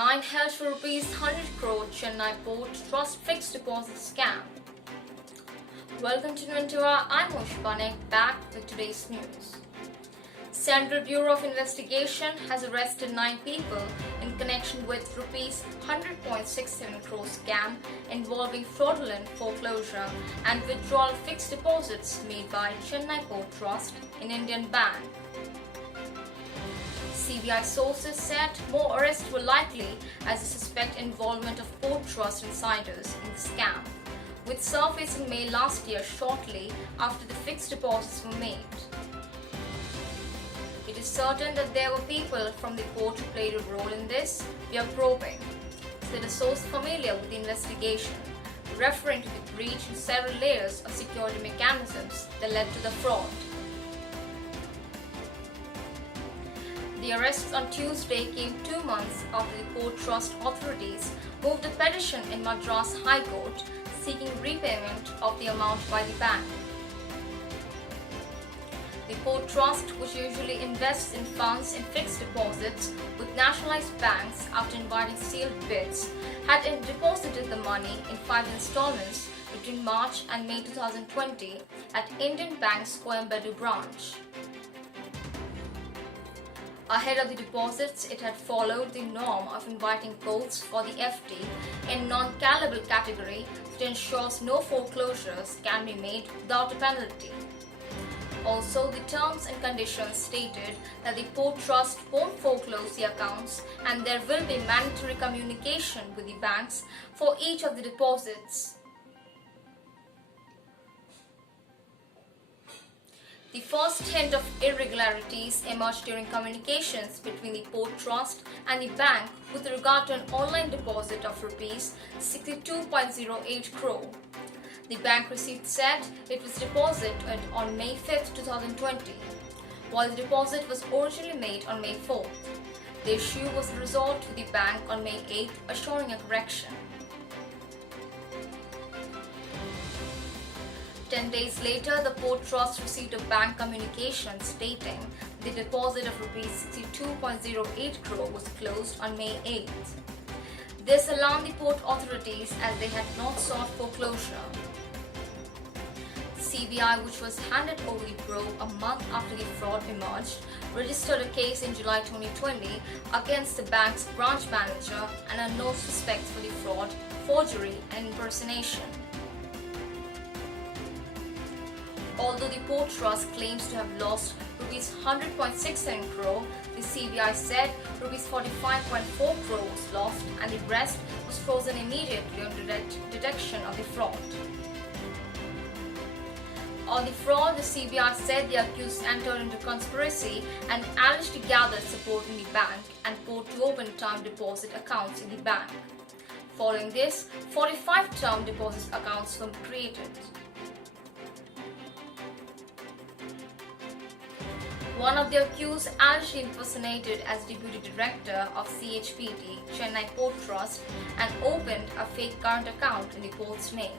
9 held for ₹100 crore Chennai Port Trust fixed deposit scam. Welcome to Inventiva. I'm Oishi, Banik, back with today's news. Central Bureau of Investigation has arrested 9 people in connection with ₹100.67 crore scam involving fraudulent foreclosure and withdrawal fixed deposits made by Chennai Port Trust in Indian Bank. CBI sources said more arrests were likely as they suspect involvement of Port Trust insiders in the scam, which surfaced in May last year shortly after the fixed deposits were made. It is certain that there were people from the port who played a role in this. We are probing, said a source familiar with the investigation, referring to the breach in several layers of security mechanisms that led to the fraud. The arrests on Tuesday came 2 months after the Port Trust authorities moved a petition in Madras High Court seeking repayment of the amount by the bank. The Port Trust, which usually invests in funds in fixed deposits with nationalized banks after inviting sealed bids, had deposited the money in 5 installments between March and May 2020 at Indian Bank's Coimbatore branch. Ahead of the deposits, it had followed the norm of inviting quotes for the FD in non-callable category that ensures no foreclosures can be made without a penalty. Also, the terms and conditions stated that the Port Trust won't foreclose the accounts and there will be mandatory communication with the banks for each of the deposits. The first hint of irregularities emerged during communications between the Port Trust and the bank with regard to an online deposit of ₹62.08 crore. The bank receipt said it was deposited on May 5, 2020, while the deposit was originally made on May 4th. The issue was resolved with the bank on May 8th, assuring a correction. 10 days later, the Port Trust received a bank communication stating the deposit of ₹62.08 crore was closed on May 8th. This alarmed the port authorities as they had not sought foreclosure. CBI, which was handed over the probe a month after the fraud emerged, registered a case in July 2020 against the bank's branch manager and unknown suspects for the fraud, forgery and impersonation. Although the Port Trust claims to have lost ₹100.67 crore, the CBI said ₹45.4 crore was lost and the rest was frozen immediately on detection of the fraud. On the fraud, the CBI said the accused entered into conspiracy and allegedly gathered support in the bank and Port to open term deposit accounts in the bank. Following this, 45 term deposit accounts were created. One of the accused allegedly impersonated as Deputy Director of CHPT, Chennai Port Trust, and opened a fake current account in the port's name.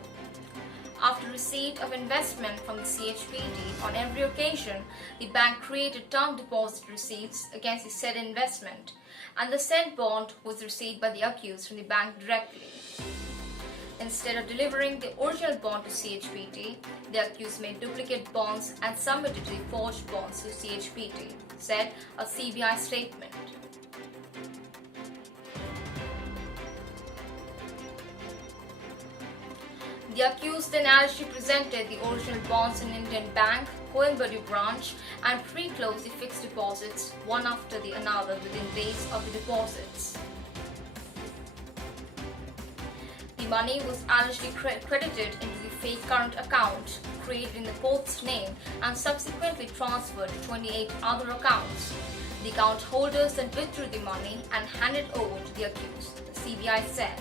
After receipt of investment from the CHPT on every occasion, the bank created term deposit receipts against the said investment, and the said bond was received by the accused from the bank directly. Instead of delivering the original bond to CHPT, the accused made duplicate bonds and submitted the forged bonds to CHPT, said a CBI statement. The accused then allegedly presented the original bonds in Indian Bank, Coimbatore branch, and pre-closed the fixed deposits one after the another within days of the deposits. The money was allegedly credited into the fake current account created in the port's name and subsequently transferred to 28 other accounts. The account holders then withdrew the money and handed over to the accused, the CBI said.